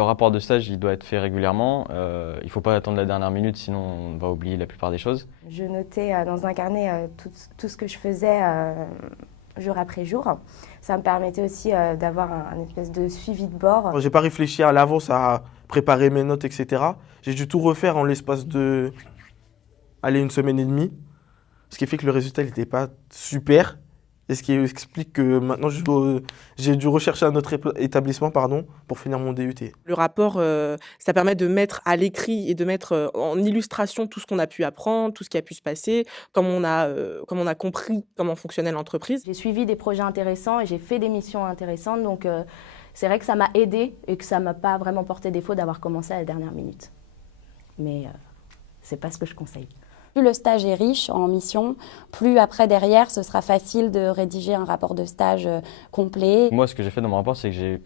Le rapport de stage, il doit être fait régulièrement. Il ne faut pas attendre la dernière minute, sinon on va oublier la plupart des choses. Je notais dans un carnet tout ce que je faisais jour après jour. Ça me permettait aussi d'avoir un espèce de suivi de bord. J'ai pas réfléchi à l'avance à préparer mes notes, etc. J'ai dû tout refaire en l'espace de, allez, 1 semaine et demie. Ce qui fait que le résultat n'était pas super. Et ce qui explique que maintenant, j'ai dû rechercher un autre établissement pour finir mon DUT. Le rapport, ça permet de mettre à l'écrit et de mettre en illustration tout ce qu'on a pu apprendre, tout ce qui a pu se passer, comme on a compris comment fonctionnait l'entreprise. J'ai suivi des projets intéressants et j'ai fait des missions intéressantes. Donc c'est vrai que ça m'a aidée et que ça ne m'a pas vraiment porté défaut d'avoir commencé à la dernière minute. Mais ce n'est pas ce que je conseille. Plus le stage est riche en missions, plus après derrière ce sera facile de rédiger un rapport de stage complet. Moi, ce que j'ai fait dans mon rapport, c'est que j'ai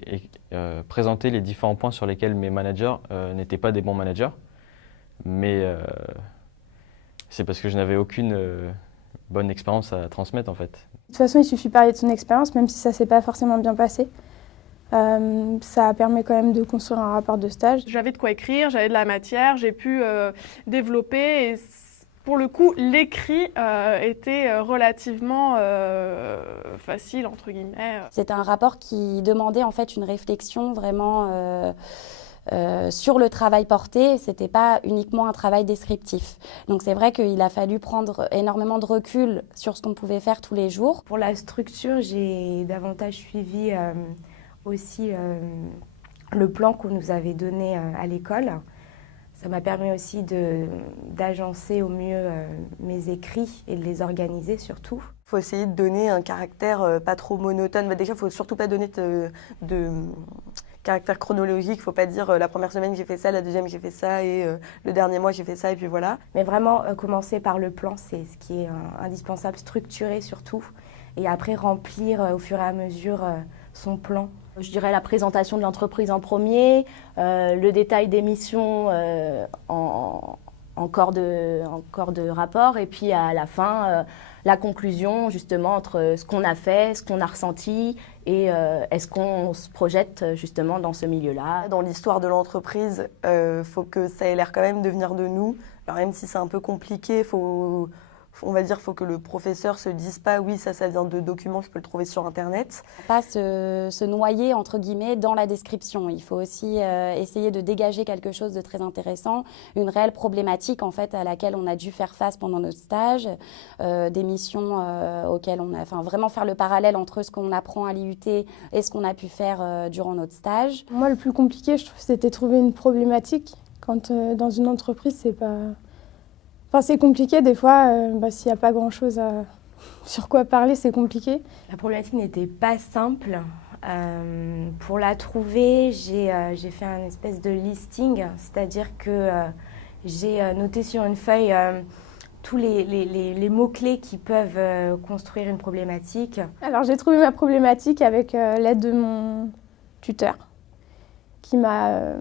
présenté les différents points sur lesquels mes managers n'étaient pas des bons managers. Mais c'est parce que je n'avais aucune bonne expérience à transmettre en fait. De toute façon, il suffit de parler de son expérience, même si ça ne s'est pas forcément bien passé. Ça permet quand même de construire un rapport de stage. J'avais de quoi écrire, j'avais de la matière, j'ai pu développer. Et pour le coup, l'écrit était relativement facile, entre guillemets. C'est un rapport qui demandait en fait une réflexion vraiment sur le travail porté. C'était pas uniquement un travail descriptif. Donc c'est vrai qu'il a fallu prendre énormément de recul sur ce qu'on pouvait faire tous les jours. Pour la structure, j'ai davantage suivi aussi le plan qu'on nous avait donné à l'école. Ça m'a permis aussi d'agencer au mieux mes écrits et de les organiser surtout. Il faut essayer de donner un caractère pas trop monotone. Déjà, il ne faut surtout pas donner de caractère chronologique. Il ne faut pas dire la première semaine j'ai fait ça, la deuxième j'ai fait ça et le dernier mois j'ai fait ça et puis voilà. Mais vraiment commencer par le plan, c'est ce qui est indispensable, structurer surtout. Et après remplir au fur et à mesure son plan. Je dirais la présentation de l'entreprise en premier, le détail des missions en corps de rapport et puis à la fin, la conclusion justement entre ce qu'on a fait, ce qu'on a ressenti et est-ce qu'on se projette justement dans ce milieu-là. Dans l'histoire de l'entreprise, faut que ça ait l'air quand même de venir de nous. Alors même si c'est un peu compliqué, faut que le professeur se dise pas oui ça vient de documents, je peux le trouver sur internet. Pas se noyer entre guillemets dans la description. Il faut aussi essayer de dégager quelque chose de très intéressant, une réelle problématique en fait à laquelle on a dû faire face pendant notre stage, des missions auxquelles vraiment faire le parallèle entre ce qu'on apprend à l'IUT et ce qu'on a pu faire durant notre stage. Moi, le plus compliqué, je trouve, c'était trouver une problématique. Quand dans une entreprise, c'est pas... Enfin, c'est compliqué des fois, s'il n'y a pas grand-chose sur quoi parler, c'est compliqué. La problématique n'était pas simple. Pour la trouver, j'ai fait un espèce de listing, c'est-à-dire que j'ai noté sur une feuille tous les mots-clés qui peuvent construire une problématique. Alors j'ai trouvé ma problématique avec l'aide de mon tuteur qui m'a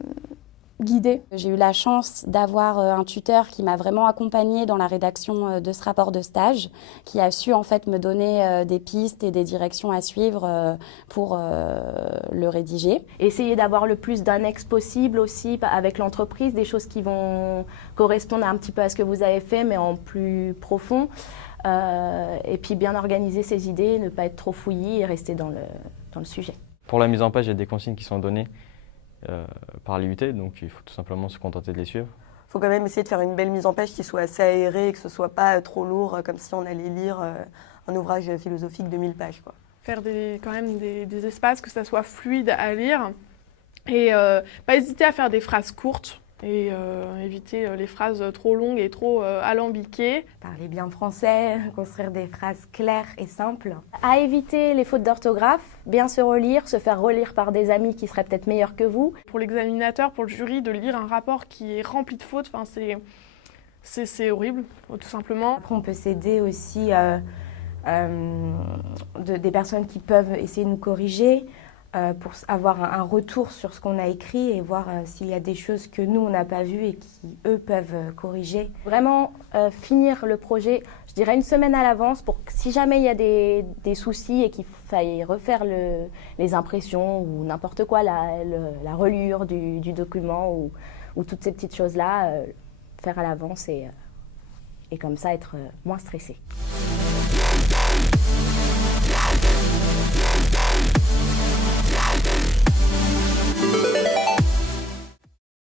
guidée. J'ai eu la chance d'avoir un tuteur qui m'a vraiment accompagnée dans la rédaction de ce rapport de stage, qui a su en fait me donner des pistes et des directions à suivre pour le rédiger. Essayer d'avoir le plus d'annexes possible aussi avec l'entreprise, des choses qui vont correspondre un petit peu à ce que vous avez fait, mais en plus profond. Et puis bien organiser ses idées, ne pas être trop fouillis et rester dans le sujet. Pour la mise en page, il y a des consignes qui sont données par l'IUT, donc il faut tout simplement se contenter de les suivre. Il faut quand même essayer de faire une belle mise en page qui soit assez aérée et que ce ne soit pas trop lourd, comme si on allait lire un ouvrage philosophique de 1000 pages, quoi. Faire quand même des espaces, que ça soit fluide à lire et pas hésiter à faire des phrases courtes et éviter les phrases trop longues et trop alambiquées. Parler bien français, construire des phrases claires et simples. À éviter les fautes d'orthographe, bien se relire, se faire relire par des amis qui seraient peut-être meilleurs que vous. Pour l'examinateur, pour le jury, de lire un rapport qui est rempli de fautes, c'est horrible, tout simplement. Après, on peut s'aider aussi des personnes qui peuvent essayer de nous corriger. pour avoir un retour sur ce qu'on a écrit et voir s'il y a des choses que nous, on n'a pas vues et qui, eux, peuvent corriger. Vraiment finir le projet, je dirais 1 semaine à l'avance pour que si jamais il y a des soucis et qu'il faille refaire les impressions ou n'importe quoi, la reliure du document ou toutes ces petites choses-là, faire à l'avance et comme ça être moins stressé.